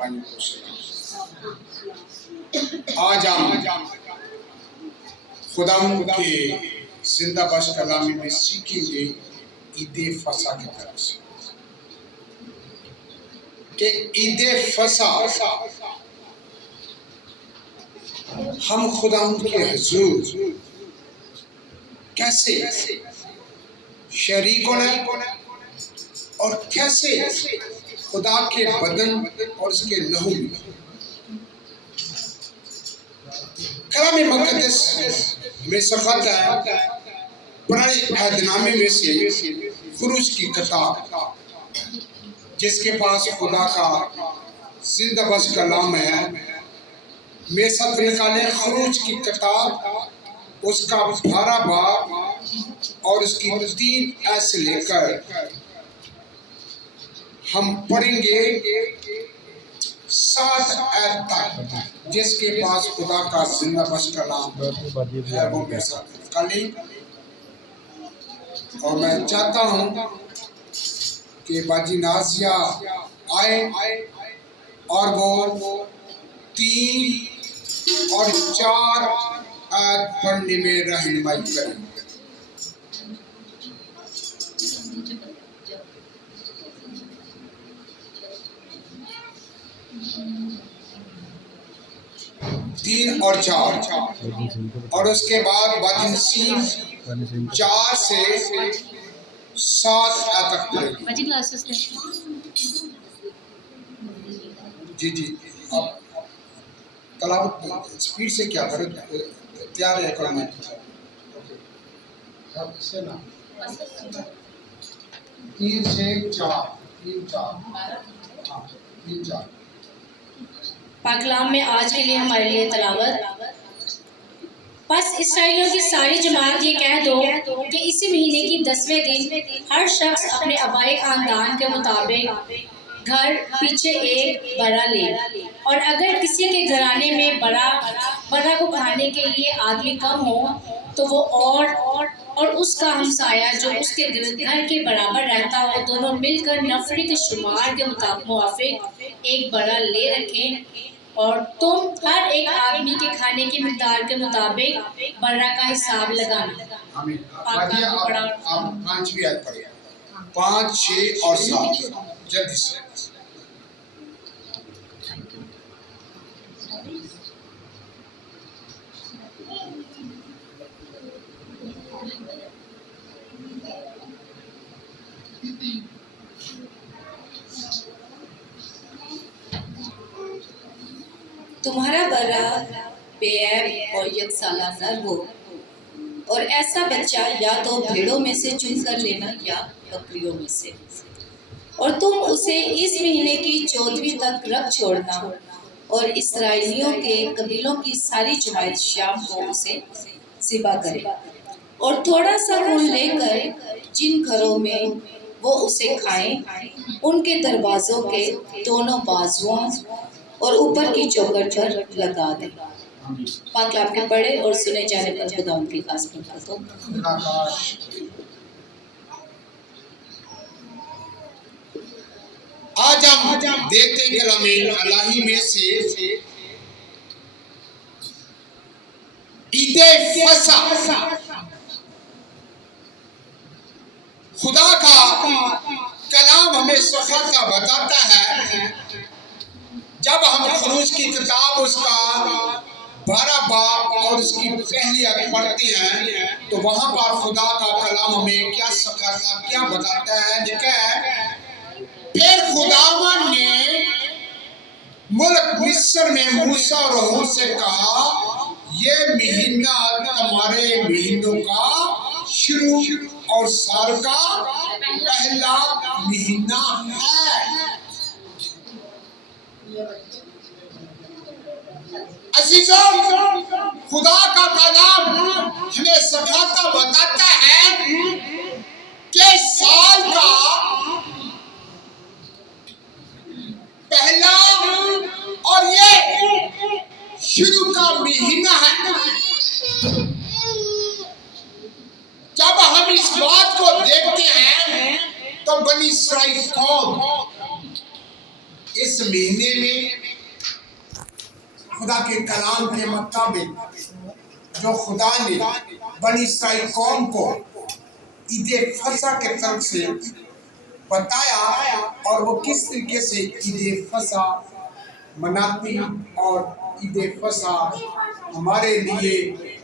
भाइयों को सलाम। आज हम खुदा के जिंदा बश कलामी में सीखेंगे ईदे फसा की तरफ से कि ईदे फसा हम खुदा के हुजूर कैसे शरीक होना और कैसे खुदा के बदन और उसके लहू में कलाम मुक़द्दस में सिखाता है। पुराने अहदनामे में से खुरूज की किताब जिसके पास खुदा का जिंदा बश कलाम है में सब निकाले खुरूज की किताब उसका 12 बाब और उसकी 3 ऐसे लेकर हम पढ़ेंगे 7 आयत तक जिसके पास खुदा का जिंदा बश कलाम है वो मेरे साथ निकालें। और मैं चाहता हूँ कि बाजी नाजिया आए और वो 3 और 4 आयत पढ़ने में रहनुमाई करें। तीन और 4 और उसके बाद बाजिनसीन 4 से 7 तक पढ़ेंगे। जी अब तलावत स्पीड से क्या करें, तैयार है करना से ना 3 से 4 पाकलाम में आज के लिए हमारे लिए तलावत। बस इसराइलियों की सारी जमात ये कह दो कि इसी महीने की 10वें दिन हर शख्स अपने आबाई खानदान के मुताबिक घर पीछे एक बड़ा ले, और अगर किसी के घराने में बड़ा को खाने के लिए आदमी कम हो तो वो और उसका हमसाया जो उसके घर के बराबर रहता हो दोनों मिलकर नफरी के शुमार के मुआफिक एक बड़ा ले रखें, और तुम हर एक आदमी के खाने की मिकदार के मुताबिक बर्रा का हिसाब लगाना। 5, 6 और 7 जल्दी से। तुम्हारा बर्रा बेऐब और यकसाला नर हो, और ऐसा बच्चा या तो भेड़ों में से चुन कर लेना या बकरियों में से, और तुम उसे इस महीने की 14वीं तक रख छोड़ना, और इस्राएलियों के कबीलों की सारी जमात शाम को उसे ज़िबा करे, और थोड़ा सा खून लेकर जिन घरों में वो उसे खाएं उनके दरवाज़ों के दोनों बाजुओं और ऊपर की चौखट पर लगा दे। पाकलाम के पढ़े और सुने जाने पर खुदा उनकी खास बरकतों। आज हम देखते हैं कलामे इलाही में से ईदे फसा खुदा का कलाम हमें सफलता बताता है। जब हम खुरूज की किताब उसका 12 बाब और उसकी पहली आयत पढ़ते हैं तो वहां पर खुदा का कलाम हमें क्या सिखाता, क्या बताता है। लिखा है फिर खुदावन ने मुल्क मिस्र में मूसा और हूर से कहा ये महीना तुम्हारे महीनों का शुरू और साल का पहला महीना है। अजीजों, खुदा का कलाम हमें सिखाता बताता है कि साल का पहला और ये शुरू का महीना है। जब हम इस बात को देखते हैं तो बनी इस्राइल कौम इस इस महीने में खुदा के कलाम के मुताबिक जो खुदा ने बनी इस्राएल कौम को ईद फसह के तरफ से बताया और वो किस तरीके से ईद फसह मनाती और ईद फसह हमारे लिए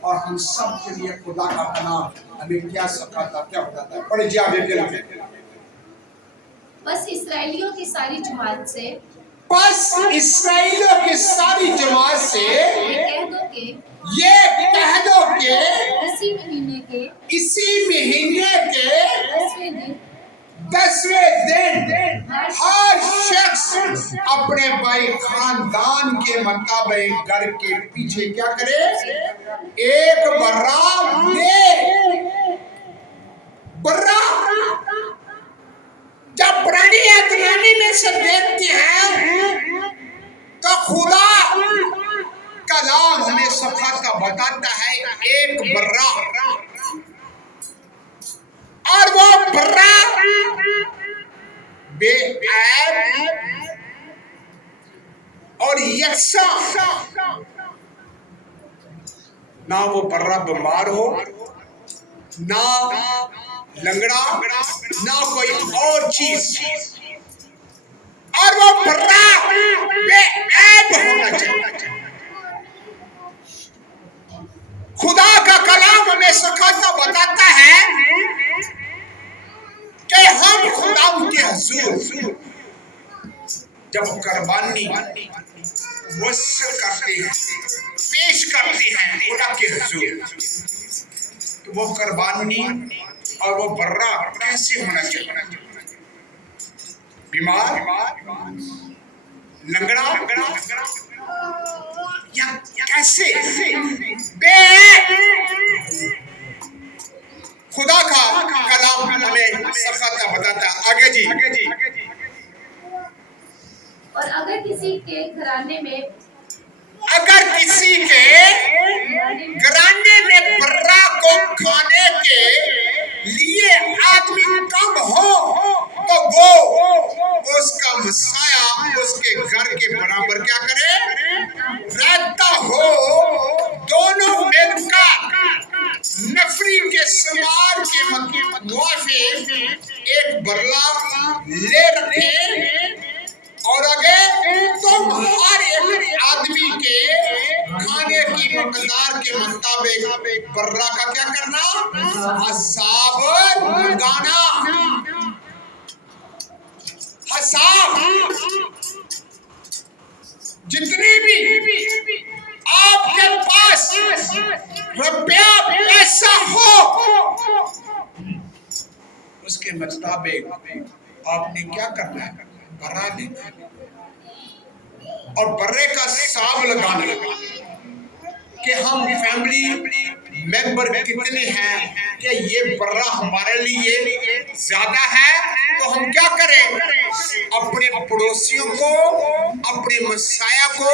और हम सब के लिए खुदा का कलाम हमें क्या सिखाता क्या बताता है। पढ़े जी आगे जल्दी। बस इसराइलियों की सारी जमात से बस इसराइलियों की सारी जमात से ये कह दो कि इसी महीने के 10वें दिन हर शख्स अपने भाई खानदान के मुताबिक घर के पीछे क्या करे, एक बर्रा दे। बर्रा जब पुरानी ऐतरानी में से देखते हैं तो खुदा कलाम हमें सफाता बताता है एक बर्रा, और वो बर्रा बेऐब और यकसा, ना वो बर्रा बीमार हो, ना लंगड़ा, ना कोई और चीज, और वो बर्रा बेऐब होना चाहिए। खुदा का कलाम हमें सिखाता बताता है कि हम खुदा के हुजूर जब कुर्बानी वसल करते हैं, पेश करते हैं खुदा के हुजूर, तो वो कुर्बानी और वो बर्रा कैसे होना चाहिए? बीमार, लंगड़ा या कैसे? खुदा का कलाम हमें सखाता बताता। आगे जी। और अगर किसी के घराने में बर्रा को खाने के लिए आदमी कम हो तो वो उसका मसाया उसके घर के बराबर क्या करे, रहता हो। दोनों मिलकर नफरी के समार के मुआफिक एक बर्रा ले रखे, और अगर तुम हर एक आदमी के खाने की मकदार के मुताबिक बर्रा का क्या करना, हिसाब लगाना। हिसाब जितनी भी आपके पास रुपया पैसा हो उसके मुताबिक आपने क्या करना है, बर्रा देना और बर्रे का हिसाब लगाना कि हम फैमिली मेंबर कितने हैं, कि ये बर्रा हमारे लिए ज्यादा है तो हम क्या करें, अपने पड़ोसियों को, अपने मसाया को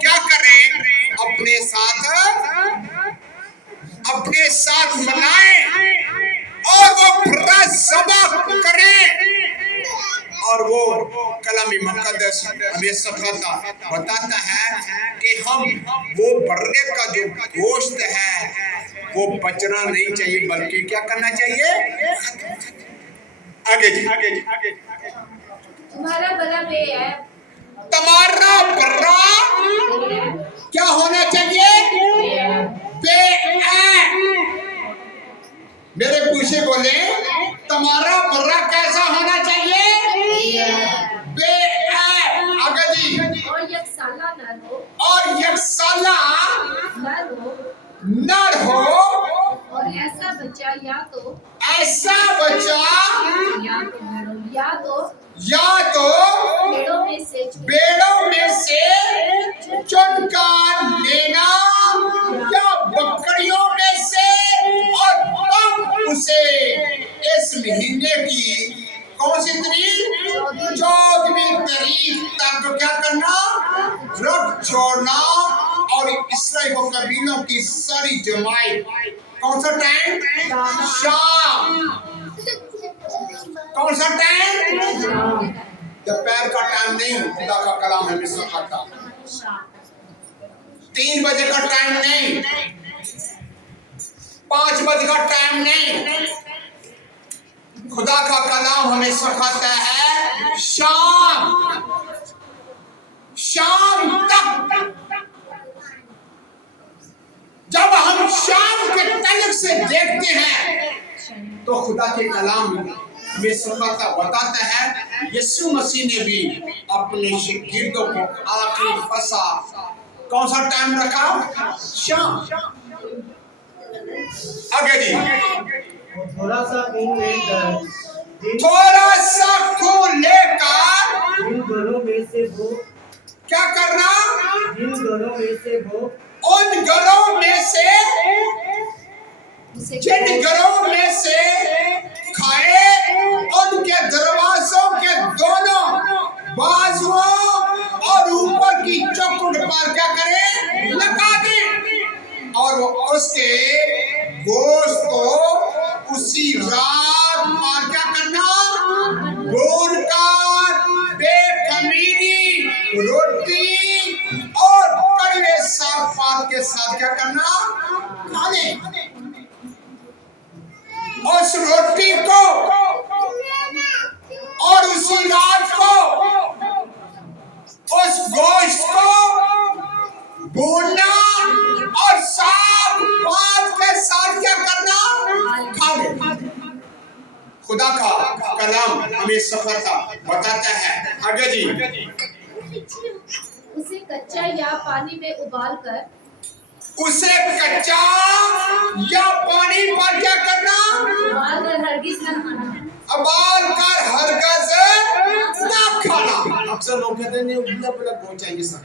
क्या करें, अपने साथ मनाएं और वो बर्रा ज़बह करें। और वो कलामी मुक़द्दस हमें सिखाता बताता है कि हम वो बर्रे का जो गोश्त है वो बचना नहीं चाहिए, बल्कि क्या करना चाहिए। आगे जी। तुम्हारा बर्रा बेऐब, तुम्हारा बर्रा क्या होना चाहिए, बेऐब। मेरे पीछे बोले तुम्हारा बर्रा कैसा होना चाहिए, बेऐब। आगे जी। और यकसाला नर हो, और यकसाला नर हो, और ऐसा बच्चा या तो बेड़ों में से चुनकर लेना या बकरियों में से, और तुम उसे इस महीने की कौन सी तारीख, 14वीं तारीख तक क्या करना, रख छोड़ना। और इसराइल को कबीलों की सारी जमात कौन सा टाइम, शाम। कौन सा टाइम, दोपहर का टाइम नहीं, खुदा का कलाम हमें सिखाता। 3 बजे का टाइम नहीं, 5 बजे का टाइम नहीं, खुदा का कलाम हमें सिखाता है शाम तक। जब हम शाम के तलक से देखते हैं तो खुदा के कलाम में सिखाता बताता है, यीशु मसीह ने भी अपने शागिर्दों को आखिरी फसा कौन सा टाइम रखा? शाम। आगे जी, थोड़ा सा खून लेकर जिन घरों में से वो क्या करना? जिन घरों में से वो उन घरों में से, जिन घरों में से खाए, उनके दरवाजों के दोनों बाजुओं और ऊपर की चौखट पर क्या करे? लगा दे, और उसके गोश्त को उसी रात पर क्या करना? भूनकर बेखमीरी रोटी और कड़वे साग के साथ क्या करना? खाने। उस रोटी को और उसी रात को उस गोश्त को भूनना और साग के साथ क्या करना? खाने। खुदा का कलाम हमें सिखाता बताता है। आगे जी, उसे कच्चा या पानी में उबाल कर, उसे कच्चा या पानी पर क्या करना? उबाल कर हरगिज न खाना। उबाल कर हरगिज न खाना। अक्सर लोग कहते हैं नहीं, उबला उबला कौन चाहिए सर।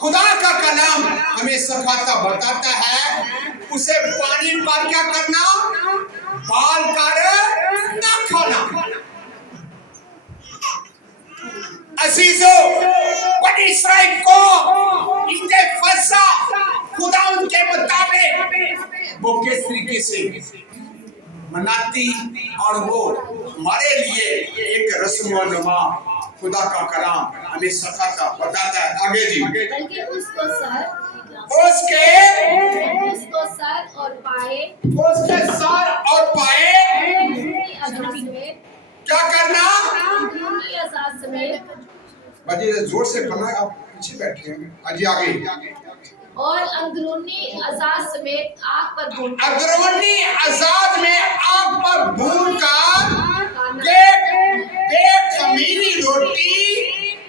खुदा का कलाम हमें सिखाता बताता है, उसे पानी पर क्या करना? बाल कर न खाना। अजीजों, बनी इस्राइल को इनके फंसा खुदा उनके मुताबिक वो किस तरीके से मनाती, और वो हमारे लिए एक रस्म नुमा खुदा का कलाम हमें सिखाता बताता है। आगे जी, बल्कि उसको सर और पाए, उसके सर और पाए क्या करना? समेत बाजी जोर से पढ़ना, आप पीछे बैठे हैं। अजी आगे, और अंदरूनी अज़ाद समेत आग पर भून, अंदरूनी अज़ाद में आग पर भून कर बेखमीरी रोटी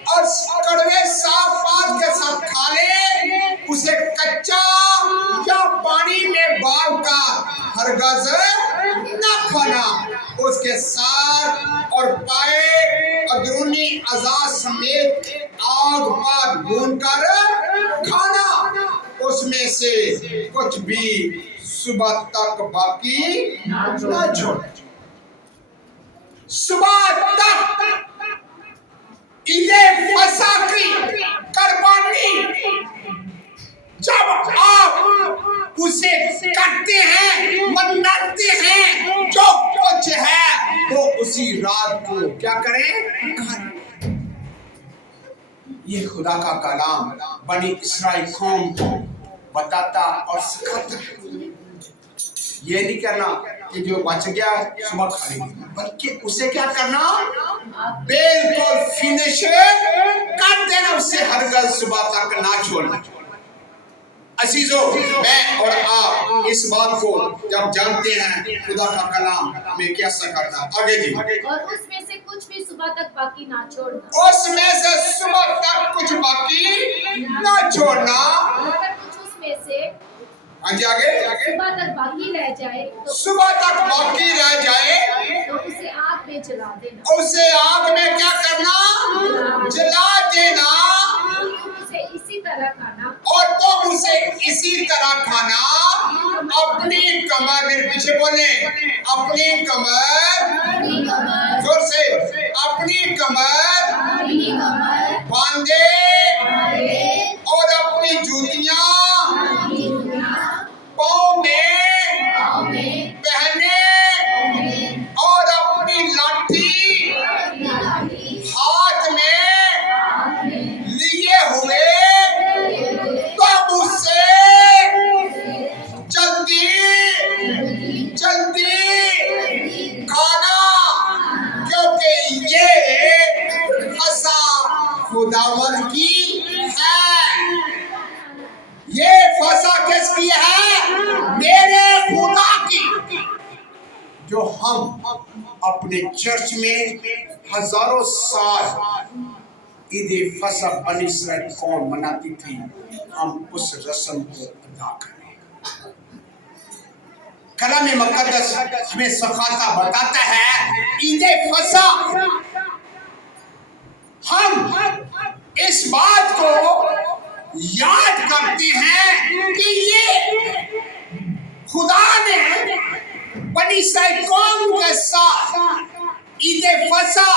और कड़वे साग के साथ खा ले, उसे कच्चा या पानी में बाल कर हरगिज न खाना। उसके साथ और पाए अंदरूनी अज़ाद समेत आग पर भून कर खाना, उसमें से कुछ भी सुबह तक बाकी न छोड़। सुबह तक ईदे फसह की कुर्बानी जब आप उसे करते हैं, मनाते हैं, जो कुछ है वो उसी रात को क्या करें? खाएं। ये खुदा का कलाम बनी इस्राइल कौम को बताता और सिखाता है। ये नहीं करना कि जो बच गया सुबह खा लेंगे, बल्कि उसे क्या करना? बिल्कुल फिनिश कर देना, उसे हरगिज़ सुबह तक ना छोड़ना। अजीजों, मैं और आप इस बात को जब जानते हैं खुदा का कलाम हमें क्या सिखाता। आगे जी, और उसमें से कुछ भी सुबह तक बाकी ना छोड़ना, उसमें से सुबह तक कुछ बाकी ना छोड़ना। अगर कुछ उसमें से हाँ जी, आगे, सुबह तक बाकी रह जाए तो सुबह तक बाकी रह जाए तो उसे आग में जला देना, उसे आग में क्या करना? जला देना। उसे इसी तरह खाना, और तुम उसे इसी तरह खाना। अपनी कमर, मेरे पीछे बोले, अपनी कमर जोर से, अपनी कमर बांधे और अपनी जूतियां पाँव में पहने और अपनी ये फसा खुदावन की है। ये फसा किसकी है? मेरे खुदा की। जो हम अपने चर्च में हजारों साल ईद फसा बनी इसराइल कौन मनाती थी, हम उस रस्म को अदा करें। कलाम मुकद्दस हमें सखाता बताता है ईद फसा हम इस बात को याद करते हैं कि ये खुदा ने बनी इसराइल कौम के साथ ईद फसा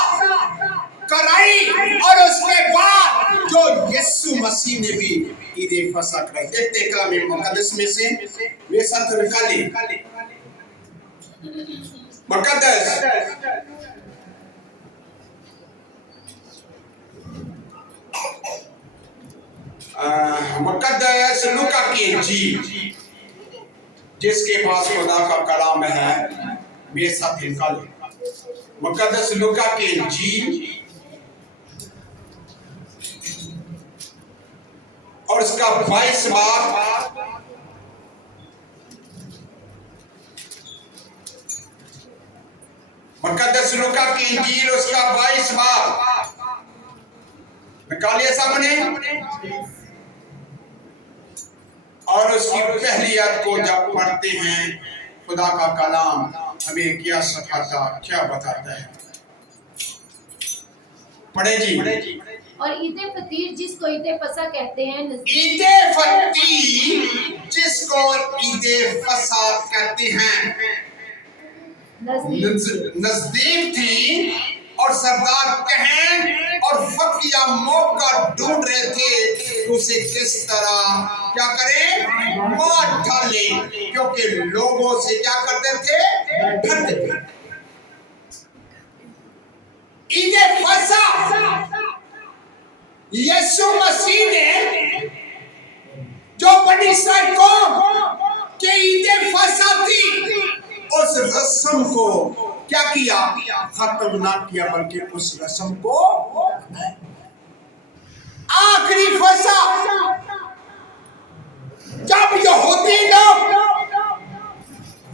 कराई और उसके बाद जो यीशु मसीह ने भी ईद फसा कराई। देखते कलाम मुकद्दस में से वे सत्य निकाले मुकद्दस मुकद्दस लूका की इंजील जिसके पास खुदा का कलाम है वे सब निकाले। मुकद्दस लूका की इंजील और उसका 22 बाब मुकद्दस लूका की इंजील उसका 22 बाब निकालिए सामने। और उसकी पहली आयत को जब पढ़ते हैं खुदा का कलाम हमें क्या सिखाता, क्या बताता है। पढ़े जी। और ईद फतीर जिसको ईद फसा कहते हैं, ईद फतीर जिसको ईद फसा कहते हैं नजदीक थी और सरदार कहन और फकिया मौका ढूंढ रहे थे तो उसे किस तरह क्या करें, मार डाले, क्योंकि लोगों से क्या करते थे, डरते थे। ईद फसा यीशु मसीह ने जो बनी इसराइल कौम के ईद फसा थी उस रस्म को क्या किया, खत्म ना किया बल्कि उस रस्म को आखिरी फसा जब यहूदी लोग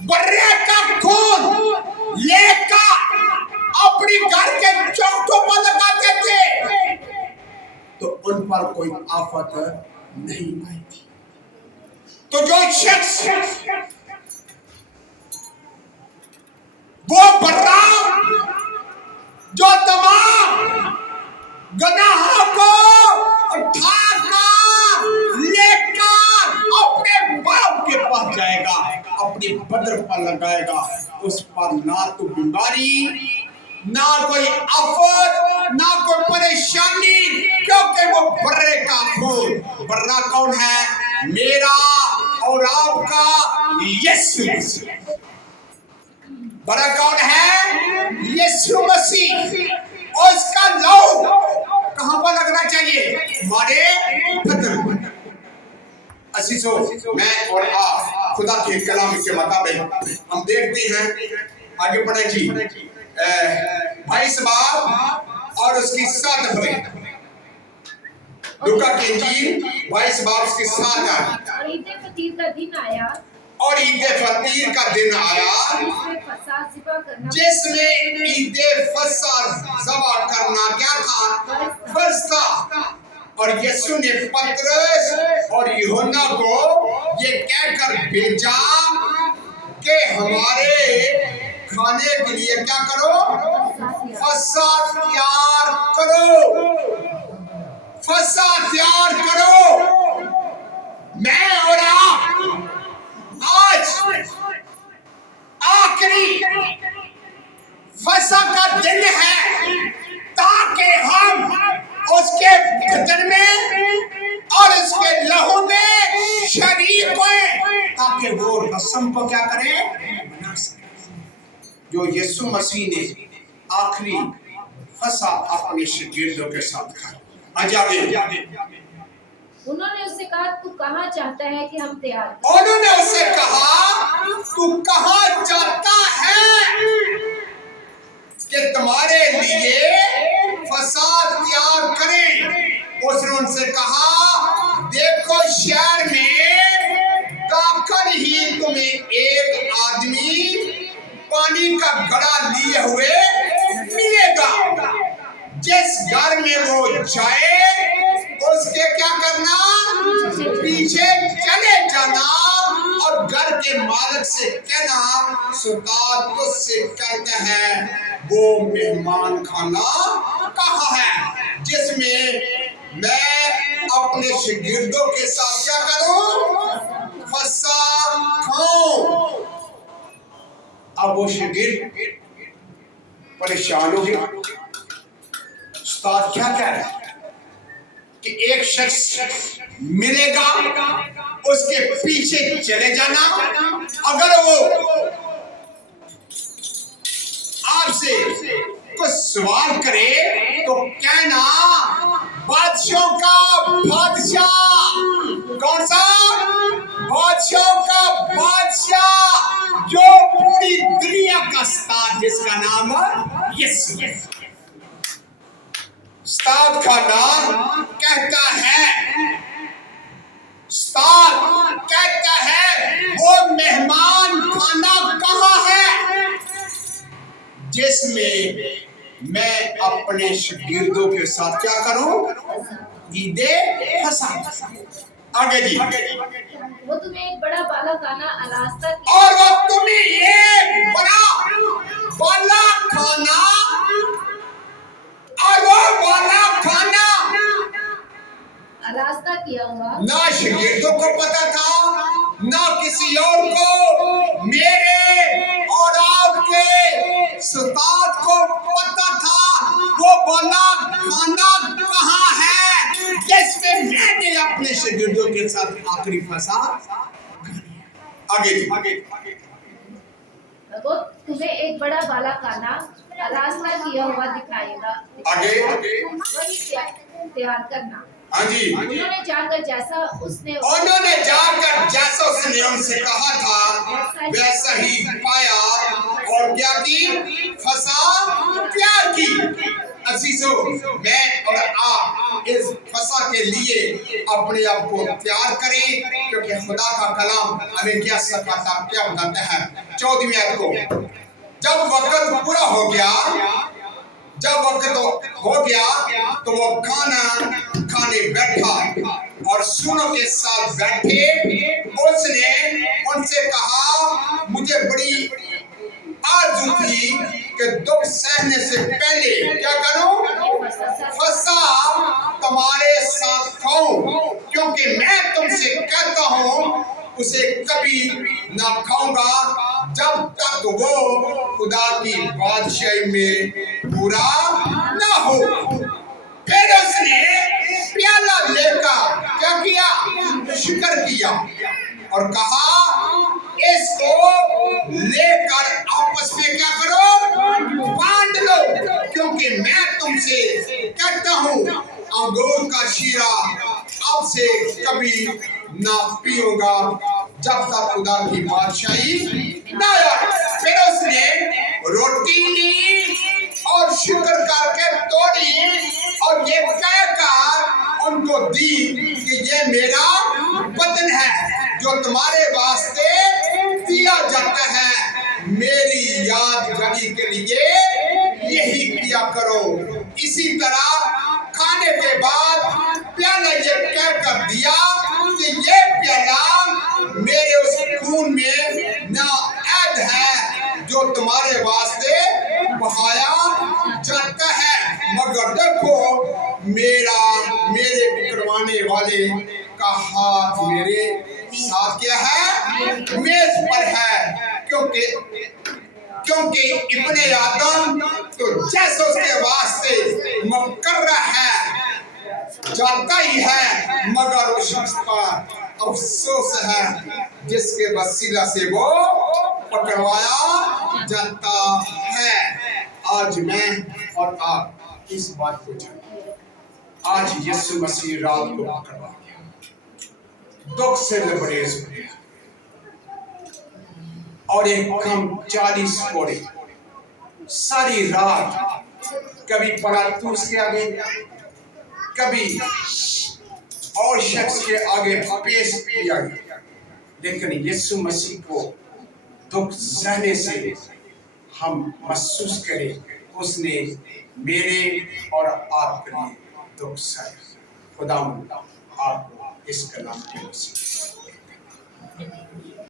बर्रे का खून लेकर अपनी घर के चौकों पर लगाते थे तो उन पर कोई आफत नहीं आई थी। तो जो शख्स वो बर्रा जो तमाम गुनाहों को उठाकर लेकर अपने बाप के पास जाएगा, अपनी बदर पर लगाएगा, उस पर ना तो बीमारी, ना कोई आफत, ना कोई परेशानी, क्योंकि वो बर्रे का खून। बर्रा कौन है? मेरा और आपका यीशु मसीह। बड़ा कौन है? यीशु मसीह। और उसका लहू कहां पर लगना चाहिए? हमारे बदन पर। असीसो मैं और आप खुदा के कलाम के मुताबिक हम देखते हैं, आगे पढ़े जी 22 बाब और उसकी 7 बरे। लूका की इंजील 22 बाब उसकी 7 आयत। और ईद फतीर का दिन आया और ईद फतीर का दिन आया जिसमें ईद फसा ज़बा करना क्या था? फर्ज था। और यीशु ने पतरस और यूहन्ना को ये कहकर भेजा कि हमारे खाने के लिए क्या करो? फसा तैयार करो, फसा तैयार करो। मैं और आप आज आखिरी फसा का दिन है ताकि हम उसके बदन में और उसके लहू में शरीक हों, ताकि वो रस्म को क्या करें, बना सके। जो यीशु मसीह ने आखिरी फसा अपने शागिर्दों के साथ खाया। आगे उन्होंने उससे कहा तू कहाँ चाहता है कि हम तैयार करें? उन्होंने उससे कहा तू कहाँ चाहता है कि कि तुम्हारे लिए फसाद तैयार करें। उसने उनसे कहा, देखो शहर में दाखिल ही तुम्हें एक आदमी पानी का घड़ा लिए हुए मिलेगा। जिस घर में वो जाए उसके क्या करना, पीछे चले जाना और घर के मालिक से कहना, सुल्तान तुझसे कहते हैं वो मेहमान खाना कहाँ है जिसमें मैं अपने शागिर्दों के साथ क्या करूं, फसा खाऊं। अब वो शागिर्द परेशान हो गया। उस्ताद क्या कह रहे हैं कि एक शख्स मिलेगा, उसके पीछे चले जाना। अगर वो आपसे कुछ सवाल करे तो कहना, बादशाह का बादशाह। कौन सा? बादशाह का बादशाह, जो पूरी दुनिया का उस्ताद, जिसका नाम यीशु। उस्ताद का नाम कहता है, उस्ताद कहता है वो मेहमान खाना कहाँ है जिसमें मैं अपने शागिर्दों के साथ क्या करूं, ईदे फसा। आगे जी। वो तुम्हें एक बड़ा बाला खाना अलास्का की, और वो तुम्हें एक बड़ा बाला खाना, और वो बाला खाना अलास्का किया हुआ ना शागिर्दों को पता था ना किसी और को। मेरे और आपके उस्ताद को पता था वो बाला खाना कहाँ है जिसमें मैंने अपने शागिर्दों के साथ आखिरी फसा। आगे वो तुम्हें एक बड़ा बाला खाना अलास्का किया हुआ दिखाएगा। आगे वही तैयार करना। हाँ जी। उन्होंने जाकर जैसा उसने उनसे कहा था वैसा ही पाया, और क्या की, फसा प्यार की। अजीजों, मैं और आप इस फसा के लिए अपने आप को तैयार करें, क्योंकि खुदा का कलाम हमें क्या सिखाता, क्या बताता है। 14वीं आयत को, जब वक्त पूरा हो गया, जब वक्त हो गया तो वो खाना खाने बैठा और सुनों के साथ बैठे। उसने उनसे कहा, मुझे बड़ी आरज़ू थी कि दुख सहने से पहले क्या करूं, फसा तुम्हारे साथ खाऊं, क्योंकि मैं तुमसे कहता हूं उसे कभी ना खाऊंगा जब तक वो खुदा की बादशाही में पूरा ना हो। फिर उसने प्याला लेकर क्या किया, शुक्र किया और कहा, इसको लेकर आपस में क्या करो, बांट लो, क्योंकि मैं तुमसे कहता हूँ अंगूर का शीरा अब से कभी ना पीऊंगा जब तक खुदा की बादशाही ना आए। फिर उसने रोटी ली और शुक्र करके तोड़ी और ये कहकर उनको दी कि ये मेरा बदन है जो तुम्हारे वास्ते दिया जाता है, मेरी यादगारी के लिए यही किया करो। इसी तरह खाने के बाद प्याला ये कहकर दिया कि ये प्याला मेरे उस खून में नाअहद है जो तुम्हारे वास्ते बहाया जाता है। मगर देखो मेरे करवाने वाले का हाथ मेरे साथ क्या है, मेज पर है, क्योंकि इब्ने आदम तो जैसे उसके वास्ते मुकर्रर है जाता ही है, मगर उस शख्स पर अफसोस है जिसके वसीला से वो पकड़वाया जाता है। आज मैं और आप इस बात को जानें। आज यीशु मसीह रात को पकड़वा गया, दुख से लबरेज हो गया और एक कम 40 कोड़े सारी रात कभी पलातूस के आगे, कभी और शख्स के आगे पेश किया गया, लेकिन यीशु मसीह को दुख सहने से हम महसूस करें उसने मेरे और आपके लिए दुख सहा। खुदा आपको इस कलाम के वसीले